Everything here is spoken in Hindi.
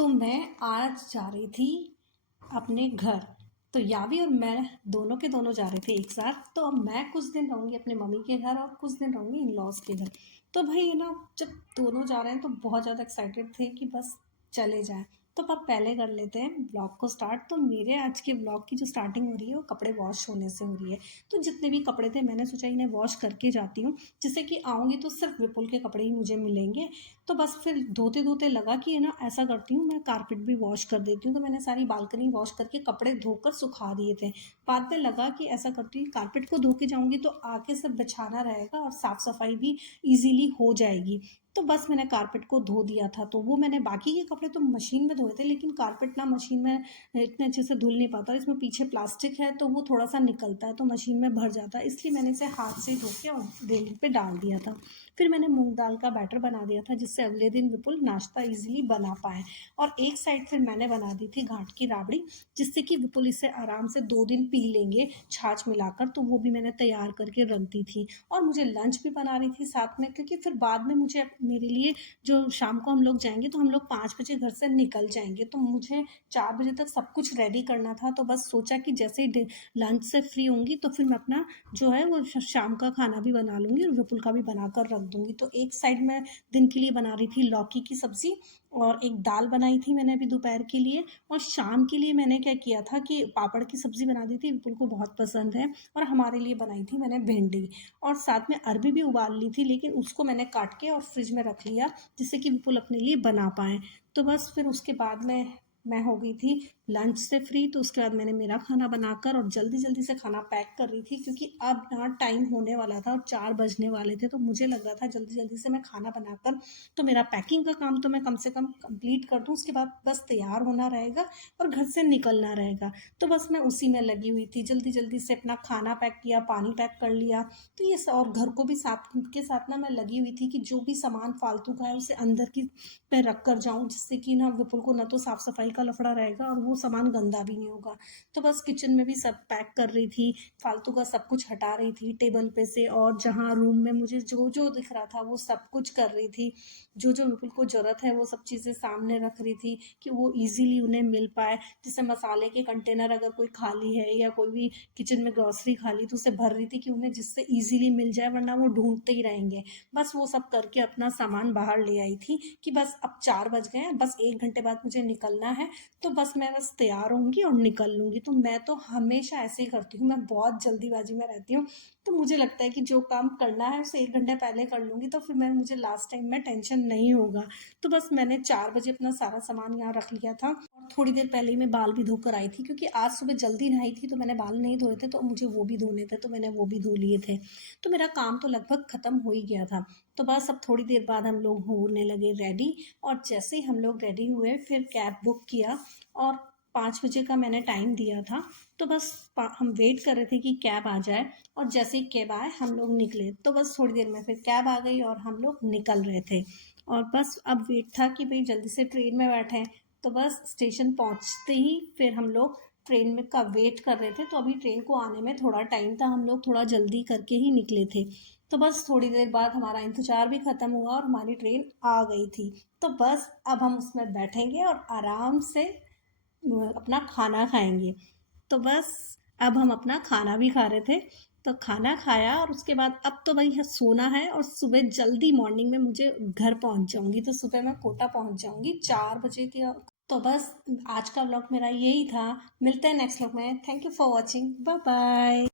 तो मैं आज जा रही थी अपने घर। तो यावी और मैं दोनों के दोनों जा रहे थे एक साथ। तो अब मैं कुछ दिन रहूँगी अपने मम्मी के घर और कुछ दिन रहूँगी इन लॉज के घर। तो भाई ये ना, जब दोनों जा रहे हैं तो बहुत ज़्यादा एक्साइटेड थे कि बस चले जाएं। तो अब पहले कर लेते हैं ब्लॉग को स्टार्ट। तो मेरे आज के ब्लॉग की जो स्टार्टिंग हो रही है वो कपड़े वॉश होने से हो रही है। तो जितने भी कपड़े थे मैंने सोचा इन्हें वॉश करके जाती हूँ, जिससे कि आऊँगी तो सिर्फ विपुल के कपड़े ही मुझे मिलेंगे। तो बस फिर धोते धोते लगा कि है ना, ऐसा करती हूँ मैं कारपेट भी वॉश कर देती हूँ। तो मैंने सारी बालकनी वॉश करके कपड़े धोकर सुखा दिए थे। बाद में लगा कि ऐसा करती हूँ, कारपेट को धो के जाऊँगी तो आगे सब बिछाना रहेगा और साफ़ सफाई भी ईजीली हो जाएगी। तो बस मैंने कारपेट को धो दिया था। तो वो मैंने बाकी के कपड़े तो मशीन में धोए थे, लेकिन कारपेट ना मशीन में इतने अच्छे से धुल नहीं पाता। इसमें पीछे प्लास्टिक है तो वो थोड़ा सा निकलता है तो मशीन में भर जाता है, इसलिए मैंने इसे हाथ से धो के और रेलिंग पे डाल दिया था। फिर मैंने मूंग दाल का बैटर बना दिया था, जिससे अगले दिन विपुल नाश्ता इजीली बना पाए। और एक साइड फिर मैंने बना दी थी घाट की राबड़ी, जिससे कि विपुल इसे आराम से 2 दिन पी लेंगे छाछ मिलाकर। तो वो भी मैंने तैयार करके रख दी थी। और मुझे लंच भी बना रही थी साथ में, क्योंकि फिर बाद में मुझे मेरे लिए जो शाम को हम लोग जाएंगे तो हम लोग 5 बजे घर से निकल जाएंगे, तो मुझे 4 बजे तक सब कुछ रेडी करना था। तो बस सोचा कि जैसे ही लंच से फ्री होंगी तो फिर मैं अपना जो है वो शाम का खाना भी बना लूँगी और विपुल का भी बनाकर रख दूँगी। तो एक साइड में दिन के लिए बना रही थी लौकी की सब्ज़ी, और एक दाल बनाई थी मैंने अभी दोपहर के लिए। और शाम के लिए मैंने क्या किया था कि पापड़ की सब्ज़ी बना दी थी, विपुल को बहुत पसंद है। और हमारे लिए बनाई थी मैंने भिंडी, और साथ में अरबी भी उबाल ली थी, लेकिन उसको मैंने काट के और फ्रिज में रख लिया, जिससे कि विपुल अपने लिए बना पाएँ। तो बस फिर उसके बाद में मैं हो गई थी लंच से फ्री। तो उसके बाद मैंने मेरा खाना बनाकर और जल्दी जल्दी से खाना पैक कर रही थी, क्योंकि अब ना टाइम होने वाला था और 4 बजने वाले थे। तो मुझे लग रहा था जल्दी जल्दी से मैं खाना बनाकर तो मेरा पैकिंग का काम तो मैं कम से कम कंप्लीट कर दूँ, उसके बाद बस तैयार होना रहेगा और घर से निकलना रहेगा। तो बस मैं उसी में लगी हुई थी, जल्दी जल्दी से अपना खाना पैक किया, पानी पैक कर लिया। तो ये और घर को भी साथ के साथ ना मैं लगी हुई थी कि जो भी सामान फालतू का है उसे अंदर की पे रख कर जाऊँ, जिससे कि ना विपुल को ना तो साफ़ सफाई का लफड़ा रहेगा और वो सामान गंदा भी नहीं होगा। तो बस किचन में भी सब पैक कर रही थी, फालतू का सब कुछ हटा रही थी टेबल पे से, और जहाँ रूम में मुझे जो जो दिख रहा था वो सब कुछ कर रही थी। जो जो विपुल को ज़रूरत है वो सब चीज़ें सामने रख रही थी कि वो ईजिली उन्हें मिल पाए। जैसे मसाले के कंटेनर अगर कोई खाली है या कोई भी किचन में ग्रॉसरी खाली, तो उसे भर रही थी कि उन्हें जिससे ईजिली मिल जाए, वरना वो ढूंढते ही रहेंगे। बस वो सब करके अपना सामान बाहर ले आई थी कि बस अब 4 बज गए हैं, बस 1 घंटे बाद मुझे निकलना है। तो बस मैं बस तैयार होंगी और निकल लूँगी। तो मैं तो हमेशा ऐसे ही करती हूँ, मैं बहुत जल्दीबाजी में रहती हूँ। तो मुझे लगता है कि जो काम करना है उसे 1 घंटे पहले कर लूँगी, तो फिर मैं मुझे लास्ट टाइम में टेंशन नहीं होगा। तो बस मैंने 4 बजे अपना सारा सामान यहाँ रख लिया था। और थोड़ी देर पहले ही मैं बाल भी धोकर आई थी, क्योंकि आज सुबह जल्दी नहाई थी तो मैंने बाल नहीं धोए थे, तो मुझे वो भी धोने थे, तो मैंने वो भी धो लिए थे। तो मेरा काम तो लगभग ख़त्म हो ही गया था। तो बस अब थोड़ी देर बाद हम लोग होने लगे रेडी। और जैसे ही हम लोग रेडी हुए फिर कैब बुक किया, और 5 बजे का मैंने टाइम दिया था। तो बस हम वेट कर रहे थे कि कैब आ जाए, और जैसे ही कैब आए हम लोग निकले। तो बस थोड़ी देर में फिर कैब आ गई और हम लोग निकल रहे थे। और बस अब वेट था कि भाई जल्दी से ट्रेन में बैठें। तो बस स्टेशन पहुंचते ही फिर हम लोग ट्रेन में का वेट कर रहे थे। तो अभी ट्रेन को आने में थोड़ा टाइम था, हम लोग थोड़ा जल्दी करके ही निकले थे। तो बस थोड़ी देर बाद हमारा इंतज़ार भी ख़त्म हुआ और हमारी ट्रेन आ गई थी। तो बस अब हम उसमें बैठेंगे और आराम से अपना खाना खाएंगे। तो बस अब हम अपना खाना भी खा रहे थे। तो खाना खाया और उसके बाद अब तो भाई सोना है, और सुबह जल्दी मॉर्निंग में मुझे घर पहुंच जाऊंगी। तो सुबह मैं कोटा पहुंच जाऊंगी 4 बजे के। तो बस आज का व्लॉग मेरा यही था। मिलते हैं नेक्स्ट व्लॉग में। Thank you for watching. Bye bye.